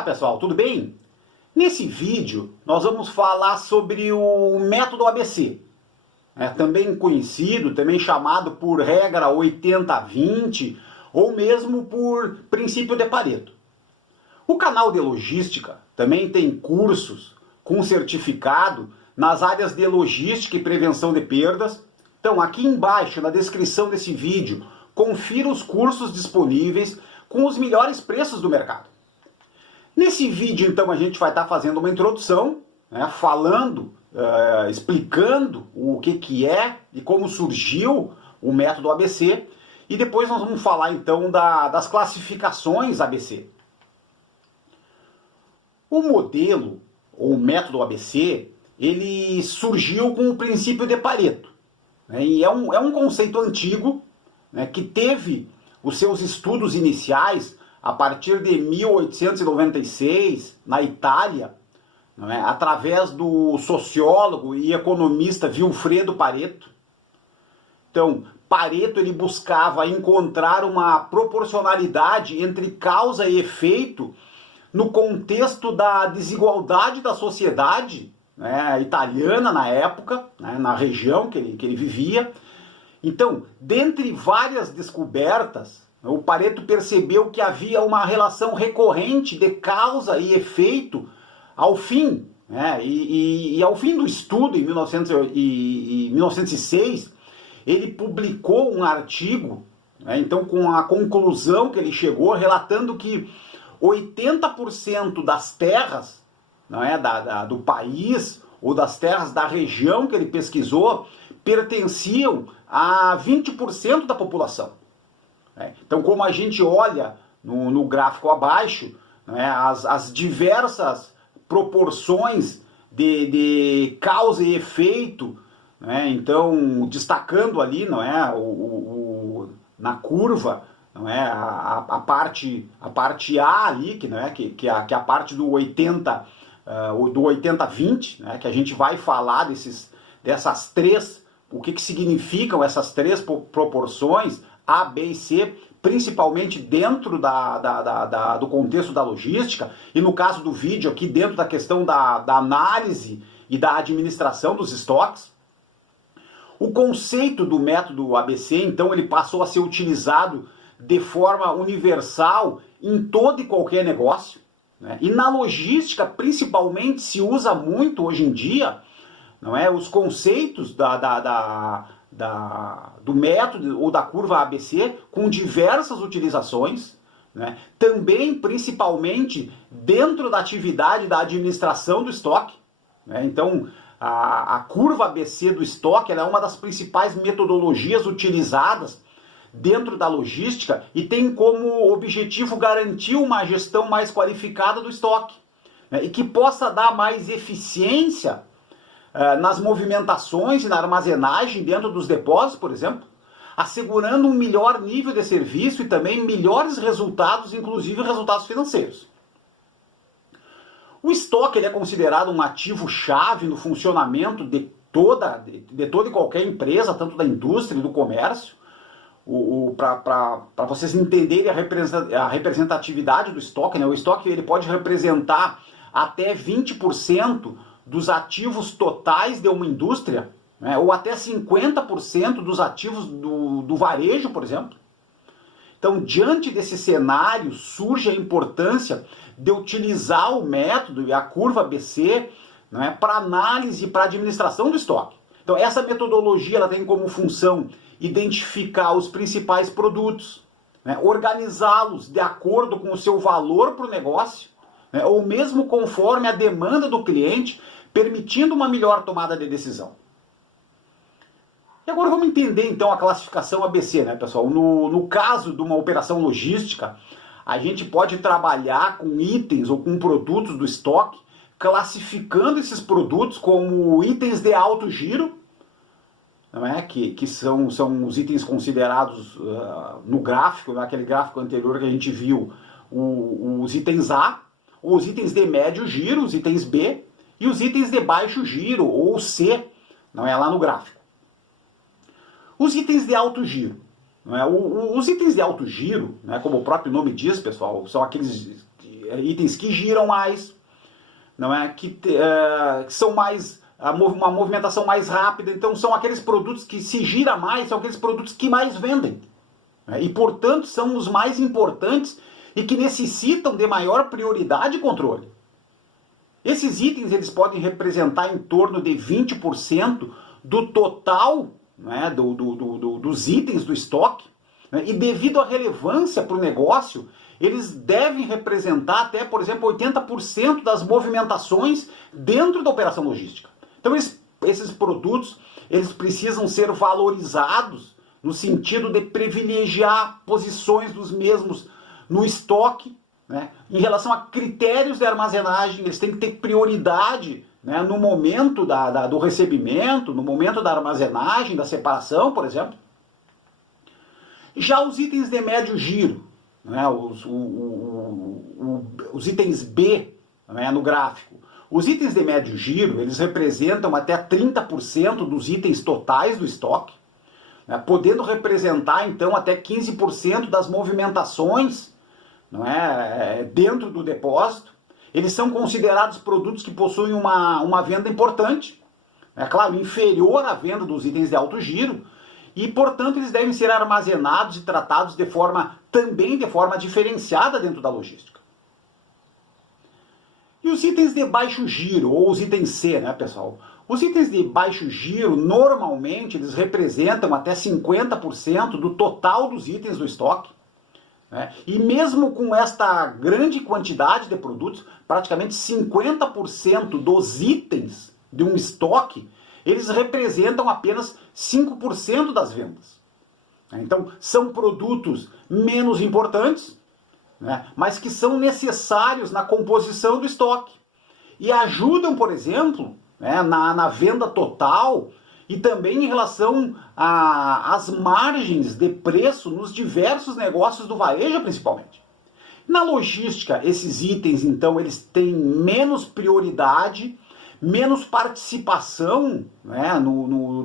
Olá pessoal, tudo bem? Nesse vídeo nós vamos falar sobre o método ABC, também conhecido, também chamado por regra 80-20 ou mesmo por princípio de Pareto. O canal de logística também tem cursos com certificado nas áreas de logística e prevenção de perdas. Então aqui embaixo na descrição desse vídeo confira os cursos disponíveis com os melhores preços do mercado. Nesse vídeo, então, a gente vai estar fazendo uma introdução, falando, explicando o que é e como surgiu o método ABC, e depois nós vamos falar, então, das classificações ABC. O modelo, ou método ABC, ele surgiu com o princípio de Pareto, e é um conceito antigo, que teve os seus estudos iniciais a partir de 1896, na Itália, através do sociólogo e economista Vilfredo Pareto. Então, Pareto ele buscava encontrar uma proporcionalidade entre causa e efeito no contexto da desigualdade da sociedade italiana na época, na região que ele vivia. Então, dentre várias descobertas, o Pareto percebeu que havia uma relação recorrente de causa e efeito ao fim. E ao fim do estudo, em 1906, ele publicou um artigo, então com a conclusão que ele chegou, relatando que 80% das terras do país, ou das terras da região que ele pesquisou, pertenciam a 20% da população. Então, como a gente olha no gráfico abaixo, as diversas proporções de causa e efeito, então destacando ali, na curva, a parte A ali, que é a parte do 80-20, que a gente vai falar dessas três, o que significam essas três proporções, A, B e C, principalmente dentro do contexto da logística, e no caso do vídeo aqui, dentro da questão da análise e da administração dos estoques. O conceito do método ABC, então, ele passou a ser utilizado de forma universal em todo e qualquer negócio, e na logística, principalmente, se usa muito hoje em dia, os conceitos do método ou da curva ABC com diversas utilizações, também principalmente dentro da atividade da administração do estoque. Então a curva ABC do estoque ela é uma das principais metodologias utilizadas dentro da logística e tem como objetivo garantir uma gestão mais qualificada do estoque, e que possa dar mais eficiência nas movimentações e na armazenagem dentro dos depósitos, por exemplo, assegurando um melhor nível de serviço e também melhores resultados, inclusive resultados financeiros. O estoque ele é considerado um ativo-chave no funcionamento de toda e qualquer empresa, tanto da indústria e do comércio. Para vocês entenderem a representatividade do estoque, o estoque ele pode representar até 20% dos ativos totais de uma indústria, ou até 50% dos ativos do varejo, por exemplo. Então, diante desse cenário, surge a importância de utilizar o método e a curva ABC para análise e para administração do estoque. Então, essa metodologia ela tem como função identificar os principais produtos, organizá-los de acordo com o seu valor para o negócio, ou mesmo conforme a demanda do cliente, permitindo uma melhor tomada de decisão. E agora vamos entender então a classificação ABC, pessoal? No caso de uma operação logística, a gente pode trabalhar com itens ou com produtos do estoque, classificando esses produtos como itens de alto giro, que são os itens considerados no gráfico, naquele gráfico anterior que a gente viu, os itens A, os itens de médio giro, os itens B, e os itens de baixo giro, ou C, lá no gráfico. Os itens de alto giro. Os itens de alto giro, como o próprio nome diz, pessoal, são aqueles itens que giram mais, não é? Que são mais uma movimentação mais rápida. Então são aqueles produtos que se gira mais, são aqueles produtos que mais vendem, né? E portanto são os mais importantes e que necessitam de maior prioridade e controle. Esses itens eles podem representar em torno de 20% do total, né, dos itens do estoque, né, e devido à relevância para o negócio, eles devem representar até, por exemplo, 80% das movimentações dentro da operação logística. Então esses produtos eles precisam ser valorizados no sentido de privilegiar posições dos mesmos no estoque, né? Em relação a critérios de armazenagem, eles têm que ter prioridade, né, no momento do recebimento, no momento da armazenagem, da separação, por exemplo. Já os itens de médio giro, né, os itens B, né, no gráfico, os itens de médio giro, eles representam até 30% dos itens totais do estoque, né, podendo representar, então, até 15% das movimentações, não é, dentro do depósito. Eles são considerados produtos que possuem uma venda importante, é claro, inferior à venda dos itens de alto giro, e, portanto, eles devem ser armazenados e tratados também de forma diferenciada dentro da logística. E os itens de baixo giro, ou os itens C, né, pessoal? Os itens de baixo giro, normalmente, eles representam até 50% do total dos itens do estoque. E mesmo com esta grande quantidade de produtos, praticamente 50% dos itens de um estoque, eles representam apenas 5% das vendas. Então, são produtos menos importantes, né, mas que são necessários na composição do estoque. E ajudam, por exemplo, né, na venda total e também em relação às margens de preço nos diversos negócios do varejo, principalmente. Na logística, esses itens, então, eles têm menos prioridade, menos participação, né,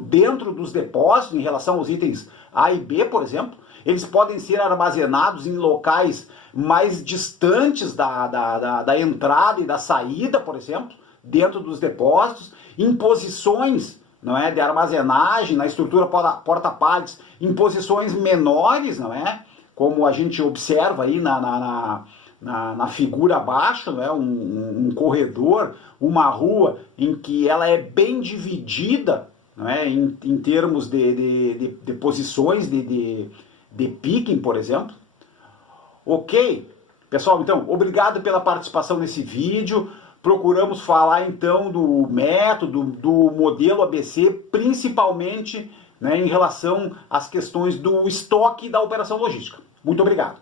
dentro dos depósitos em relação aos itens A e B, por exemplo. Eles podem ser armazenados em locais mais distantes da entrada e da saída, por exemplo, dentro dos depósitos, em posições, não é, de armazenagem, na estrutura porta-pallets, em posições menores, não é? Como a gente observa aí na figura abaixo, não é? Um corredor, uma rua em que ela é bem dividida, não é? Em termos de posições de picking, por exemplo. Ok? Pessoal, então, obrigado pela participação nesse vídeo. Procuramos falar então do método, do modelo ABC, principalmente, né, em relação às questões do estoque e da operação logística. Muito obrigado.